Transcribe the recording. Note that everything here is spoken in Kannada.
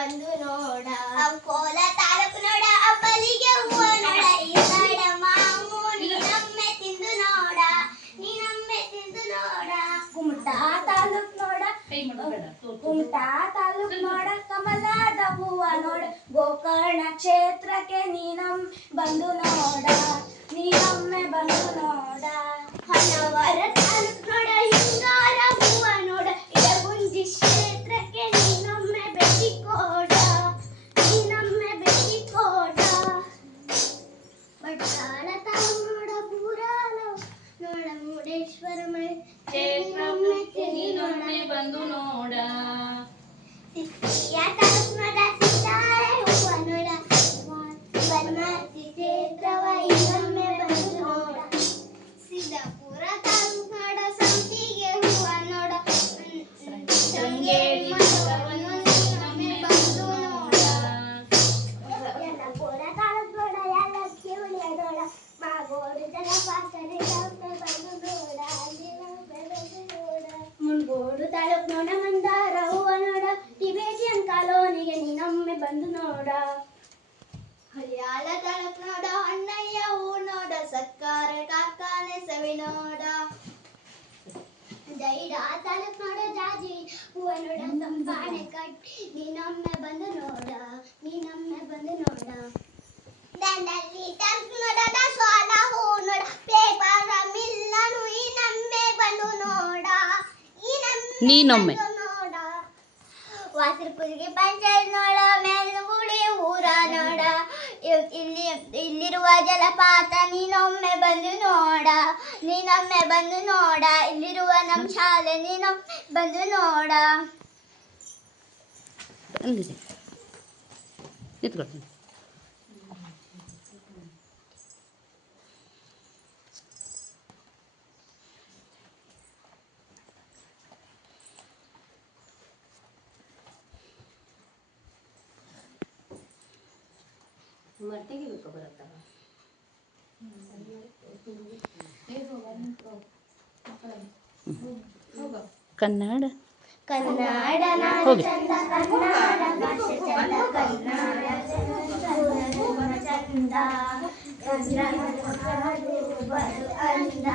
ಬಂದು ನೋಡ ಅಂಕೋಲ ತಾಲೂಕು ನೋಡ ಅಪ್ಪಲಿಗೆ ಹೂವ ನೋಡ ಈ ಸೈಡ ಮಾವು ನೀನೊಮ್ಮೆ ತಿಂದು ನೋಡ ನೀನೊಮ್ಮೆ ತಿಂದು ನೋಡ ಕುಮಟಾ ತಾಲೂಕು ನೋಡ ಕುಮಟಾ ತಾಲೂಕು ನೋಡ ಕಮಲದ ಹೂವ ನೋಡ ಗೋಕರ್ಣ ಕ್ಷೇತ್ರಕ್ಕೆ ನೀನೊಮ್ಮೆ ಬಂದು ನೋಡ ನೀನೊಮ್ಮೆ ಬಂದು ನೋಡ ಹೊನ್ನವರ ತಾಲೂಕು ನೋಡ ಹಿಂಗಾರ ಹೂವ ನೋಡ ಇಡಗುಂಜಿ ಕ್ಷೇತ್ರಕ್ಕೆ ನೀನೊಮ್ಮೆ ಭೇಟಿ ಕೊಡ ನೀನೊಮ್ಮೆ ಭೇಟಿ ಕೊಡ ಬಟ್ಟಾಳ ತಾಲೂಕು ನೋಡ ಬೂರಾಲ ನೋಡ ಮುರುಡೇಶ್ವರ ಕ್ಷೇತ್ರಕ್ಕೆ ನೀನೊಮ್ಮೆ ಬಂದು ನೋಡ ಸಿಕ್ಕಿಯ ತಾಲೂಕು ನೋಡ ಸಿತಾರೆ ಹೂವ ನೋಡ ಬನ್ಮಾರ್ತಿ ಕ್ಷೇತ್ರವ ಇನ್ನೊಮ್ಮೆ ಬಂದು ನೋಡ ಸಿದ್ದಾಪುರ ತಾಲೂಕು ನೋಡ ಸಂಪಿಗೆ ಹೂವ ನೋಡ ಶೃಂಗೇರಿ ಮಠವನ್ನು ನೀನೊಮ್ಮೆ ಬಂದು ನೋಡ ಯಲ್ಲಾಪುರ ತಾಲೂಕು ನೋಡ ಯಾಲಕ್ಕಿ ಹುಲಿಯ ನೋಡ ಮಾಗೋಡು ಜಲಪಾತ ನೀನೊಮ್ಮೆ ಬಂದು ನೋಡ ನೀನೊಮ್ಮೆ ಬಂದು ನೋಡ ಮುನ್ಗೋಡು ತಾಲೂಕು ನೋಡ ಮಂದಾರ ಹೂವ ನೋಡ ಟಿಬೇಟಿಯನ್ ಕಾಲೋನಿಗೆ ನೀನೊಮ್ಮೆ ಬಂದು ನೋಡ ಹಳಿಯಾಳ ತಾಲೂಕು ನೋಡ ಅಣ್ಣಯ್ಯ ಹೂ ನೋಡ ಸರ್ಕಾರ ಕಾರ್ಖಾನೆ ಸವಿ ನೋಡ ಜೈಡ ತಾಲೂಕು ನೋಡ ಜಾಜಿ ಹೂವ ನೋಡ ಸಂಪಾಣೆ ಕಟ್ಟಿ ನೀನೊಮ್ಮೆ ಬಂದು ನೋಡ ನೀನೊಮ್ಮೆ ಬಂದು ನೋಡ ದಂಡಲ್ಲಿ ತಾಲೂಕು ನೋಡ ದಾಸವಾಳ ಹೂ ನೋಡ ಪೇಪರ ಮಿಲ್ಲನು ಈ ನಮ್ಮೆ ಬಂದು ನೋಡ ಈ ನೀನೊಮ್ಮೆ ನೋಡ ವಾಸರಪುರಿಗೆ ಪಂಚಾಯತ್ ನೋಡ ಮೇಲುಗುಳಿ ಊರ ನೋಡ ಇಲ್ಲಿರುವ ಜಲಪಾತ ನೀನೊಮ್ಮೆ ಬಂದು ನೋಡ ನೀನೊಮ್ಮೆ ಬಂದು ನೋಡ ಇಲ್ಲಿರುವ ನಮ್ಮ ಶಾಲೆ ನೀನೊಮ್ಮೆ ಬಂದು ನೋಡ ನಿಂತ್ಕೊಳ್ತೀನಿ ಮಟ್ಟಿಗೆ ಬೇಕು ಬರುತ್ತಾ ಕನ್ನಡ ಕನ್ನಡ ನಾಡು ಹೋಗಿ ಚಂದ ಕನ್ನಡ ಭಾಷೆ ಚಂದ ಕನ್ನಡ ಚಂದ ಚಂದ ಚಂದ್ರ ಬರು ಅಂದ